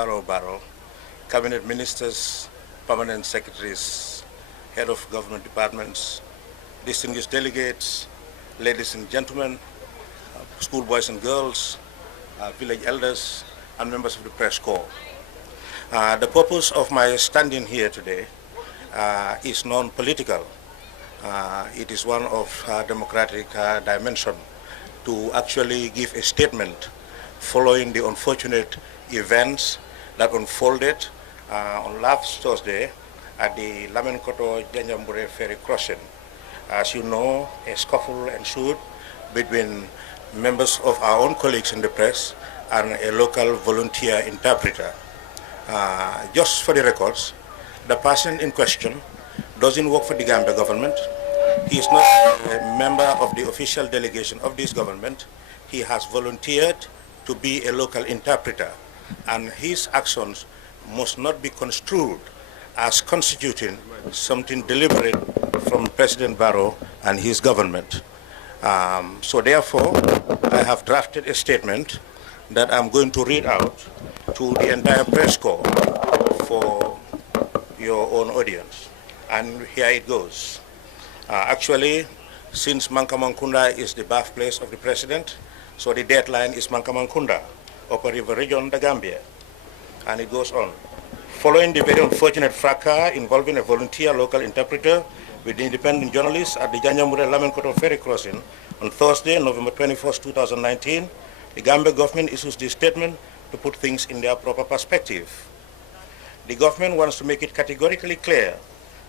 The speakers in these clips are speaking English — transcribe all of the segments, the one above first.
Barrow, cabinet ministers, permanent secretaries, head of government departments, distinguished delegates, ladies and gentlemen, schoolboys and girls, village elders, and members of the press corps. The purpose of my standing here today is non-political. It is one of democratic dimension to actually give a statement following the unfortunate events that unfolded on last Thursday at the Lamenkoto Janjambure ferry crossing. As you know, a scuffle ensued between members of our own colleagues in the press and a local volunteer interpreter. Just for the records, the person in question doesn't work for the Gambia government. He is not a member of the official delegation of this government. He has volunteered to be a local interpreter, and his actions must not be construed as constituting something deliberate from President Barrow and his government. So therefore, I have drafted a statement that I'm going to read out to the entire press corps for your own audience. And here it goes. Actually, since Mankamankunda is the birthplace of the president, so the deadline is Mankamankunda, Upper River Region, the Gambia. And it goes on. Following the very unfortunate fracas involving a volunteer local interpreter with the independent journalists at the Janjambure Lamenkoto ferry crossing on Thursday, November 21st, 2019, the Gambia government issues this statement to put things in their proper perspective. The government wants to make it categorically clear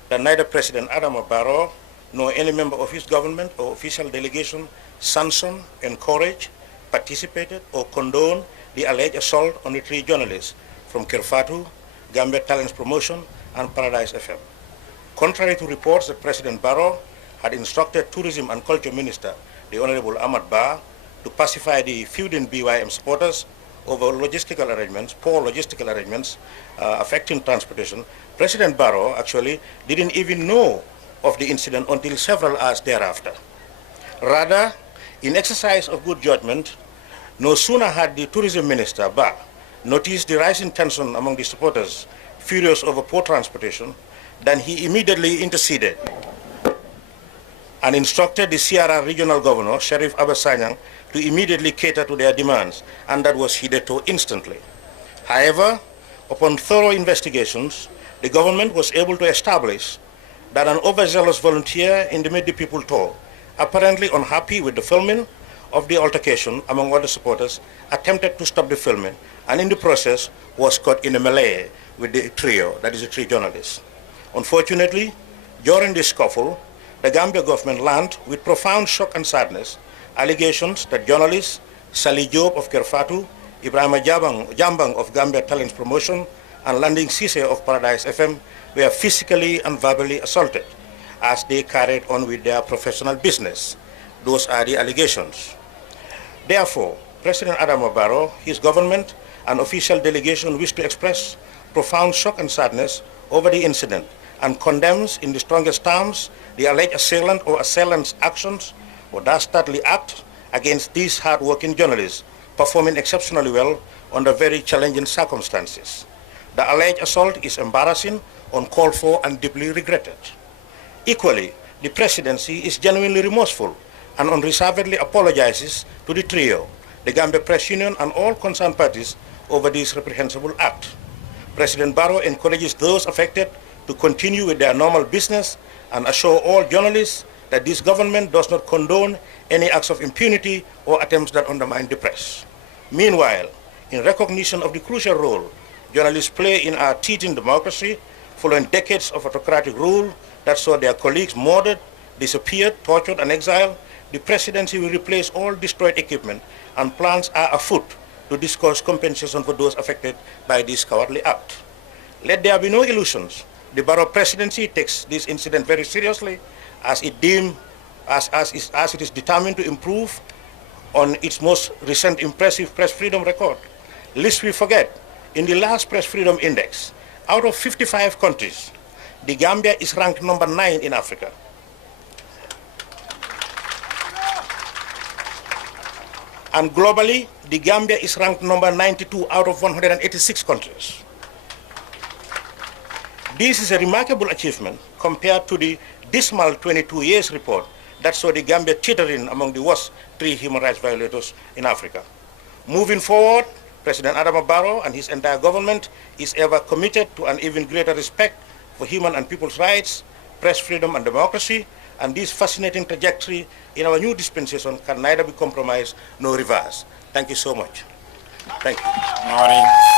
that neither President Adama Barrow nor any member of his government or official delegation sanctioned, encouraged, participated, or condoned the alleged assault on the three journalists from Kerfatu, Gambia Talents Promotion, and Paradise FM. Contrary to reports that President Barrow had instructed Tourism and Culture Minister, the Honorable Ahmad Ba, to pacify the feuding BYM supporters over poor logistical arrangements affecting transportation, President Barrow actually didn't even know of the incident until several hours thereafter. Rather, in exercise of good judgment, no sooner had the Tourism Minister, Ba, noticed the rising tension among the supporters, furious over poor transportation, than he immediately interceded and instructed the Sierra Regional Governor, Sheriff Abasanyang, to immediately cater to their demands, and that was heeded to instantly. However, upon thorough investigations, the government was able to establish that an overzealous volunteer in the Meet the People tour, apparently unhappy with the filming of the altercation among other supporters, attempted to stop the filming, and in the process was caught in a melee with the trio, that is the three journalists. Unfortunately, during this scuffle, the Gambia government learned with profound shock and sadness allegations that journalists Sali Job of Kerfatu, Ibrahima Jambang of Gambia Talents Promotion, and Landing Sise of Paradise FM were physically and verbally assaulted as they carried on with their professional business. Those are the allegations. Therefore, President Adama Barrow, his government, and official delegation wish to express profound shock and sadness over the incident and condemns in the strongest terms the alleged assailant or assailant's actions or dastardly act against these hard-working journalists performing exceptionally well under very challenging circumstances. The alleged assault is embarrassing, uncalled for, and deeply regretted. Equally, the presidency is genuinely remorseful and unreservedly apologizes to the trio, the Gambia Press Union, and all concerned parties over this reprehensible act. President Barrow encourages those affected to continue with their normal business and assure all journalists that this government does not condone any acts of impunity or attempts that undermine the press. Meanwhile, in recognition of the crucial role journalists play in our teaching democracy, following decades of autocratic rule that saw their colleagues murdered, disappeared, tortured, and exiled, the presidency will replace all destroyed equipment, and plans are afoot to discuss compensation for those affected by this cowardly act. Let there be no illusions. The Barrow presidency takes this incident very seriously, as it is determined to improve on its most recent impressive press freedom record. Lest we forget, in the last Press Freedom Index, out of 55 countries, the Gambia is ranked number 9 in Africa. And globally, the Gambia is ranked number 92 out of 186 countries. This is a remarkable achievement compared to the dismal 22 years report that saw the Gambia teetering among the worst 3 human rights violators in Africa. Moving forward, President Adama Barrow and his entire government is ever committed to an even greater respect for human and people's rights, press freedom and democracy, and this fascinating trajectory in our new dispensation can neither be compromised nor reversed. Thank you so much. Thank you. Morning.